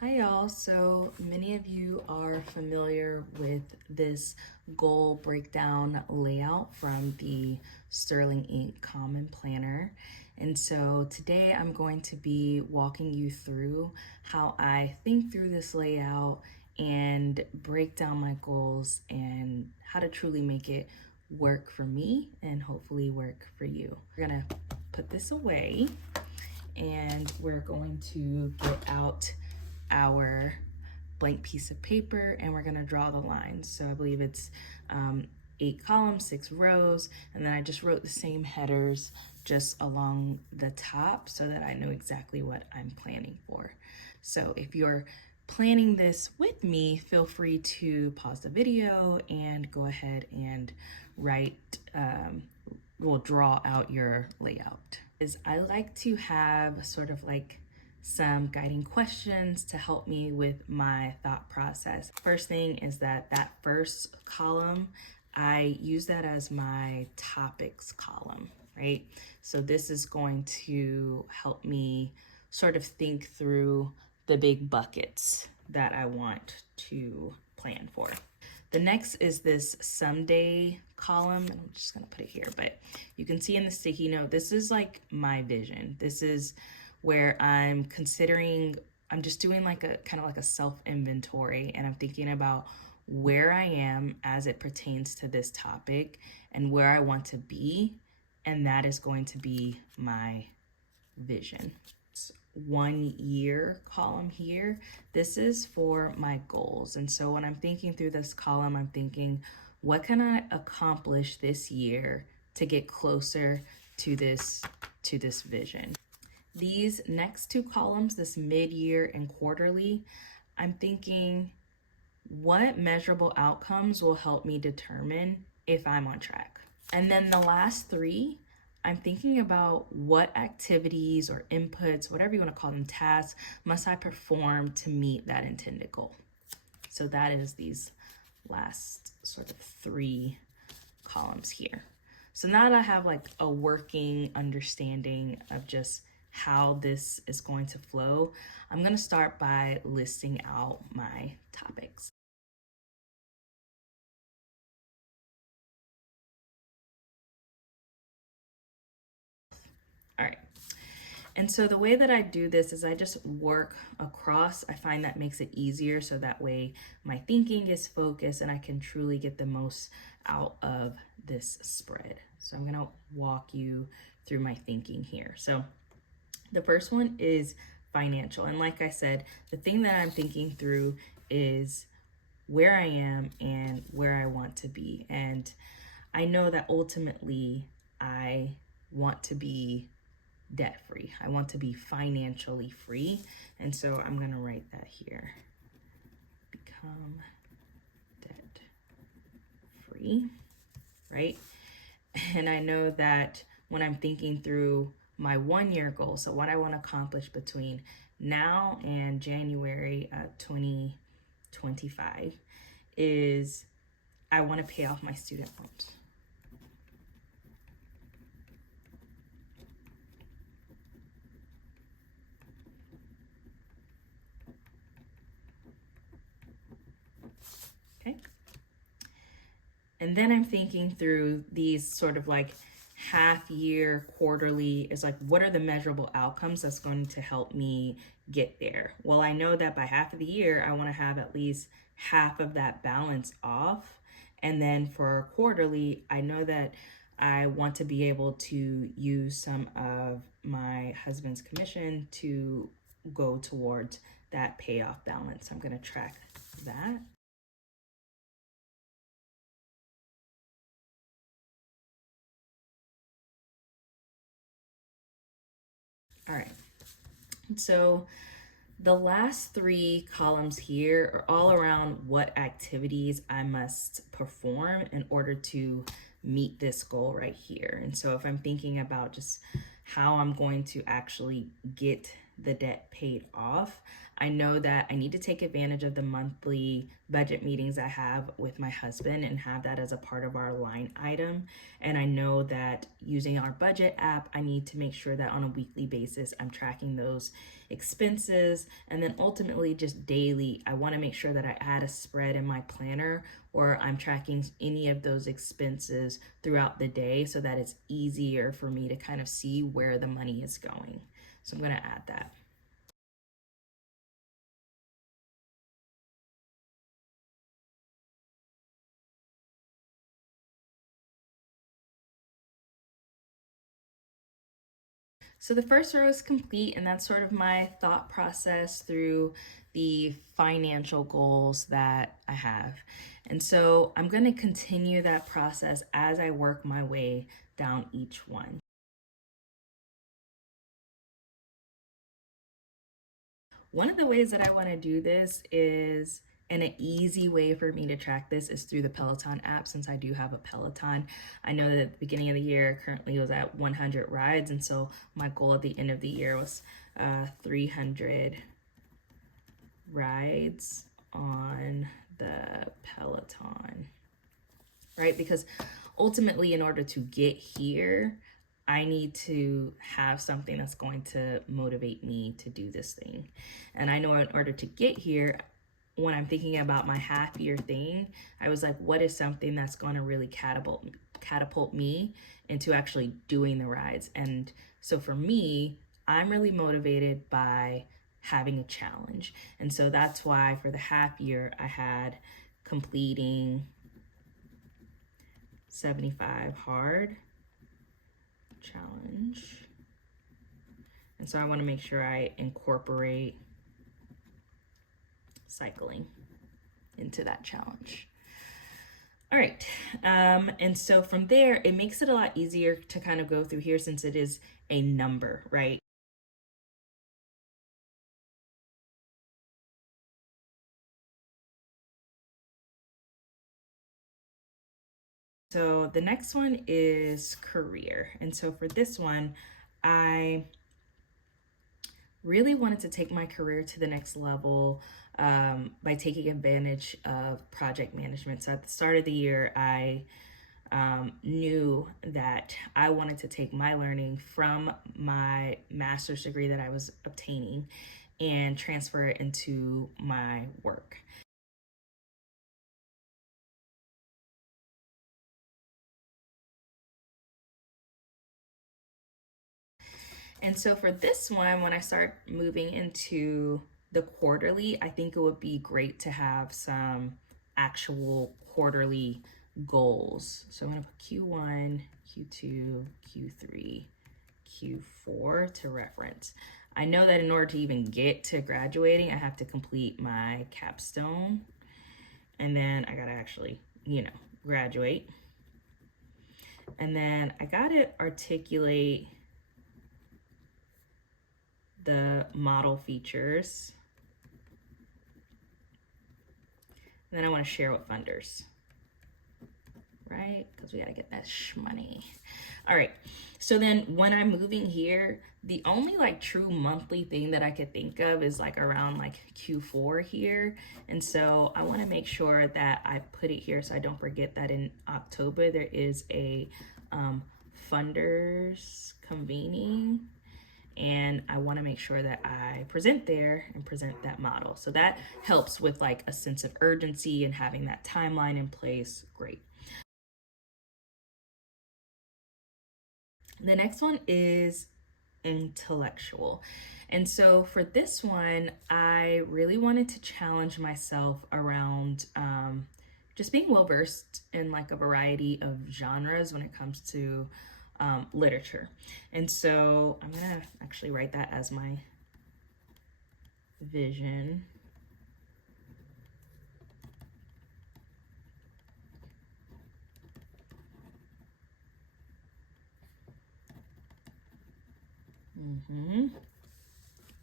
Hi y'all, so many of you are familiar with this goal breakdown layout from the Sterling Ink Common Planner. And so today I'm going to be walking you through how I think through this layout and break down my goals and how to truly make it work for me and hopefully work for you. We're gonna put this away and we're going to get out our blank piece of paper and we're gonna draw the lines. So I believe it's 8 columns, 6 rows, and then I just wrote the same headers just along the top so that I know exactly what I'm planning for. So if you're planning this with me, feel free to pause the video and go ahead and draw out your layout. I like to have sort of like some guiding questions to help me with my thought process. First thing is that first column, I use that as my topics column, right? So this is going to help me sort of think through the big buckets that I want to plan for. The next is this someday column. I'm just gonna put it here, but you can see in the sticky note, this is like my vision. This is where I'm just doing like a kind of like a self-inventory, and I'm thinking about where I am as it pertains to this topic and where I want to be, and that is going to be my vision. 1 year column here, this is for my goals. And so when I'm thinking through this column, I'm thinking, what can I accomplish this year to get closer to this vision? These next 2 columns, this mid-year and quarterly, I'm thinking, what measurable outcomes will help me determine if I'm on track? And then the last 3, I'm thinking about what activities or inputs, whatever you want to call them, tasks, must I perform to meet that intended goal? So that is these last sort of 3 columns here. So now that I have like a working understanding of just how this is going to flow, I'm going to start by listing out my topics. All right. And so the way that I do this is I just work across. I find that makes it easier, so that way my thinking is focused and I can truly get the most out of this spread. So I'm gonna walk you through my thinking here. So the first one is financial. And like I said, the thing that I'm thinking through is where I am and where I want to be. And I know that ultimately I want to be debt free. I want to be financially free. And so I'm going to write that here. Become debt free, right? And I know that when I'm thinking through my 1 year goal, so what I want to accomplish between now and January 2025 is I want to pay off my student loans. Okay. And then I'm thinking through these sort of like half year, quarterly, is like, what are the measurable outcomes that's going to help me get there? Well, I know that by half of the year, I want to have at least half of that balance off. And then for quarterly, I know that I want to be able to use some of my husband's commission to go towards that payoff balance. I'm going to track that. All right. So the last 3 columns here are all around what activities I must perform in order to meet this goal right here. And so if I'm thinking about just how I'm going to actually get the debt paid off. I know that I need to take advantage of the monthly budget meetings I have with my husband and have that as a part of our line item. And I know that using our budget app, I need to make sure that on a weekly basis, I'm tracking those expenses. And then ultimately, just daily, I want to make sure that I add a spread in my planner or I'm tracking any of those expenses throughout the day so that it's easier for me to kind of see where the money is going. So I'm going to add that. So the first row is complete, and that's sort of my thought process through the financial goals that I have. And so I'm going to continue that process as I work my way down each one. One of the ways that I want to do this is, and an easy way for me to track this is through the Peloton app, since I do have a Peloton. I know that at the beginning of the year, currently it was at 100 rides, and so my goal at the end of the year was 300 rides on the Peloton, right? Because ultimately, in order to get here, I need to have something that's going to motivate me to do this thing. And I know in order to get here, when I'm thinking about my half year thing, I was like, what is something that's going to really catapult me into actually doing the rides? And so for me, I'm really motivated by having a challenge. And so that's why for the half year, I had completing 75 hard challenge. And so I want to make sure I incorporate cycling into that challenge. All right. And so from there, it makes it a lot easier to kind of go through here since it is a number, right? So the next one is career. And so for this one, I really wanted to take my career to the next level by taking advantage of project management. So at the start of the year, I knew that I wanted to take my learning from my master's degree that I was obtaining and transfer it into my work. And so for this one, when I start moving into the quarterly, I think it would be great to have some actual quarterly goals. So I'm going to put Q1, Q2, Q3, Q4 to reference. I know that in order to even get to graduating, I have to complete my capstone. And then I got to actually, graduate. And then I got to articulate the model features. And then I want to share with funders, right? Because we got to get that money. All right. So then when I'm moving here, the only like true monthly thing that I could think of is like around like Q4 here. And so I want to make sure that I put it here so I don't forget that in October there is a funders convening. And I want to make sure that I present there and present that model. So that helps with like a sense of urgency and having that timeline in place. Great. The next one is intellectual. And so for this one, I really wanted to challenge myself around just being well versed in like a variety of genres when it comes to literature. And so I'm gonna actually write that as my vision.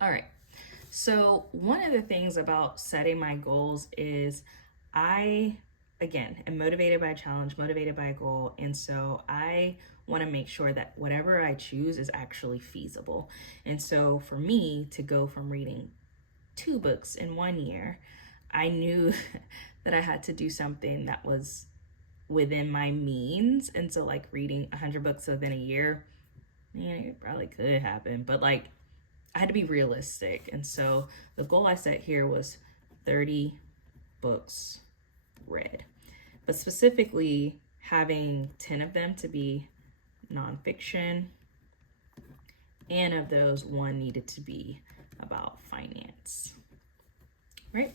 All right. So one of the things about setting my goals is I again, am motivated by a challenge, motivated by a goal. And so I want to make sure that whatever I choose is actually feasible. And so for me to go from reading 2 books in 1 year, I knew that I had to do something that was within my means. And so, like, reading 100 books within a year, man, it probably could happen, but like, I had to be realistic. And so the goal I set here was 30 books read, but specifically having 10 of them to be nonfiction, and of those, 1 needed to be about finance, right?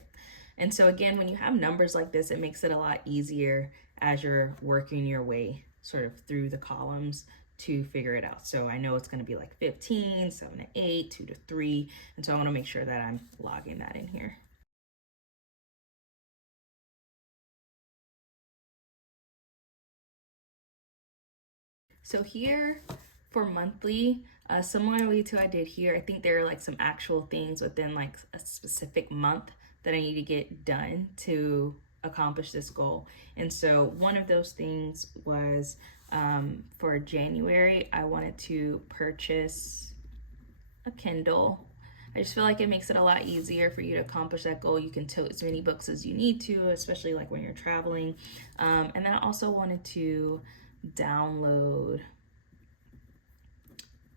And so again, when you have numbers like this, it makes it a lot easier as you're working your way sort of through the columns to figure it out. So I know it's going to be like 15, 7 to 8, 2 to 3. And so I want to make sure that I'm logging that in here. So here for monthly, similarly to what I did here, I think there are like some actual things within like a specific month that I need to get done to accomplish this goal. And so one of those things was for January, I wanted to purchase a Kindle. I just feel like it makes it a lot easier for you to accomplish that goal. You can tote as many books as you need to, especially like when you're traveling. And then I also wanted to download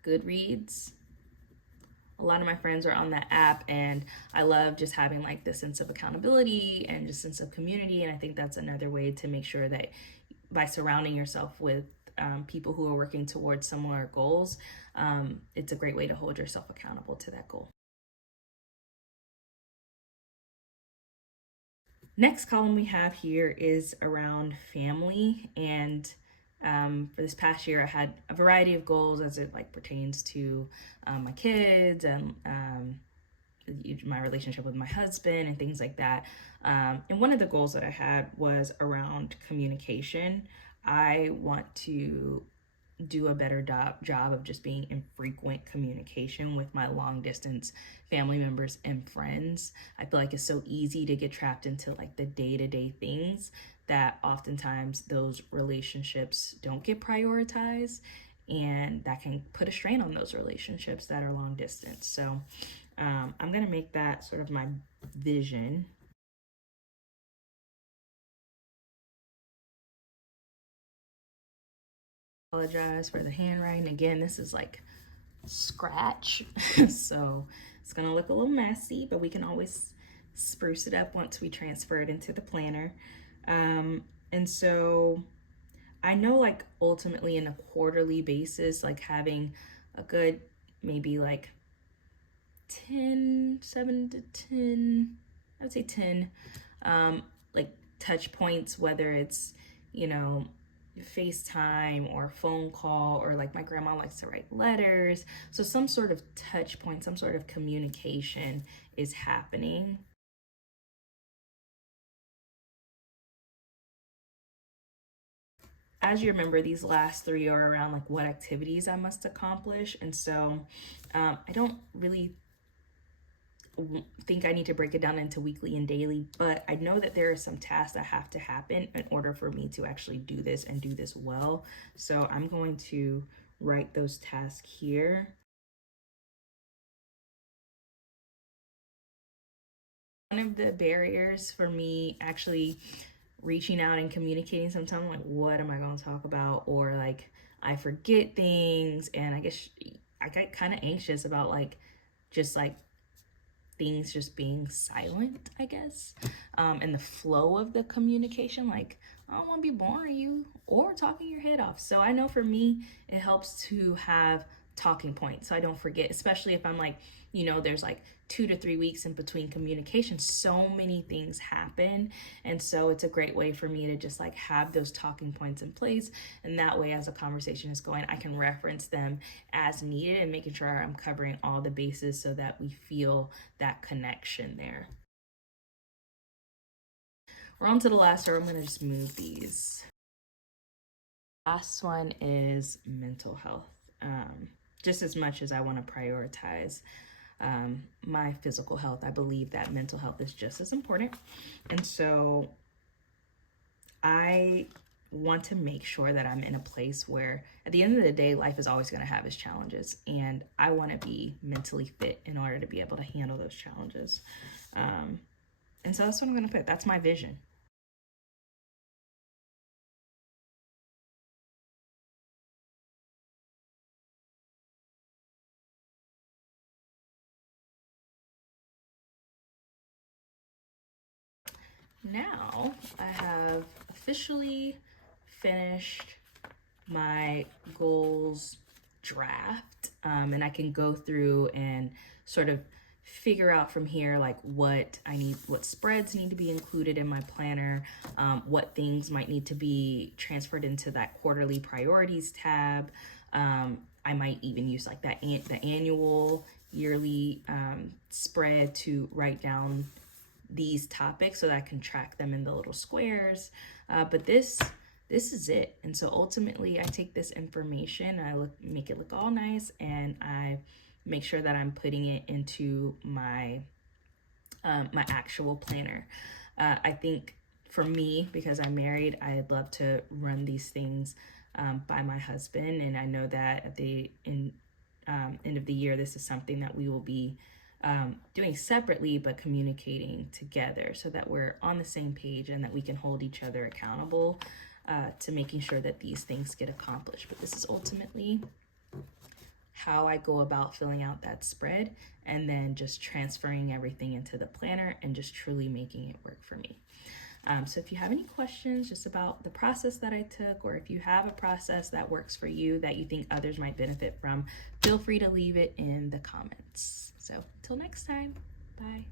Goodreads. A lot of my friends are on that app, and I love just having like this sense of accountability and just sense of community. And I think that's another way to make sure that by surrounding yourself with people who are working towards similar goals, it's a great way to hold yourself accountable to that goal. Next column we have here is around family, and for this past year I had a variety of goals as it like pertains to my kids and my relationship with my husband and things like that. And one of the goals that I had was around communication. I want to do a better job of just being in frequent communication with my long distance family members and friends. I feel like it's so easy to get trapped into like the day-to-day things that oftentimes those relationships don't get prioritized, and that can put a strain on those relationships that are long distance. So I'm gonna make that sort of my vision. Apologize for the handwriting. Again, this is like scratch, so it's gonna look a little messy, but we can always spruce it up once we transfer it into the planner. And so I know like ultimately in a quarterly basis, like having a good maybe like 7 to 10, I would say 10, like touch points, whether it's, you know, FaceTime or phone call, or like my grandma likes to write letters. So some sort of touch point, some sort of communication is happening. As you remember, these last 3 are around like what activities I must accomplish. And so I don't really think I need to break it down into weekly and daily, but I know that there are some tasks that have to happen in order for me to actually do this and do this well. So I'm going to write those tasks here. One of the barriers for me actually reaching out and communicating sometimes, like, what am I going to talk about? Or like, I forget things, and I guess I get kind of anxious about like just like things just being silent, I guess, and the flow of the communication. Like, I don't want to be boring you or talking your head off. So I know for me, it helps to have talking points so I don't forget, especially if I'm like, you know, there's like 2 to 3 weeks in between communication. So many things happen. And so it's a great way for me to just like have those talking points in place. And that way, as a conversation is going, I can reference them as needed and making sure I'm covering all the bases so that we feel that connection there. We're on to the last row. I'm going to just move these. Last one is mental health. Just as much as I want to prioritize my physical health, I believe that mental health is just as important. And so I want to make sure that I'm in a place where at the end of the day, life is always going to have its challenges, and I want to be mentally fit in order to be able to handle those challenges. And so that's what I'm going to put. That's my vision. Now I have officially finished my goals draft, and I can go through and sort of figure out from here like what I need, what spreads need to be included in my planner, what things might need to be transferred into that quarterly priorities tab. I might even use like the annual yearly spread to write down these topics so that I can track them in the little squares. But this is it. And so ultimately I take this information, make it look all nice, and I make sure that I'm putting it into my my actual planner. I think for me, because I'm married, I'd love to run these things by my husband, and I know that at the end of the year, this is something that we will be doing separately but communicating together so that we're on the same page and that we can hold each other accountable to making sure that these things get accomplished. But this is ultimately how I go about filling out that spread and then just transferring everything into the planner and just truly making it work for me. So if you have any questions just about the process that I took, or if you have a process that works for you that you think others might benefit from, feel free to leave it in the comments. So until next time, bye.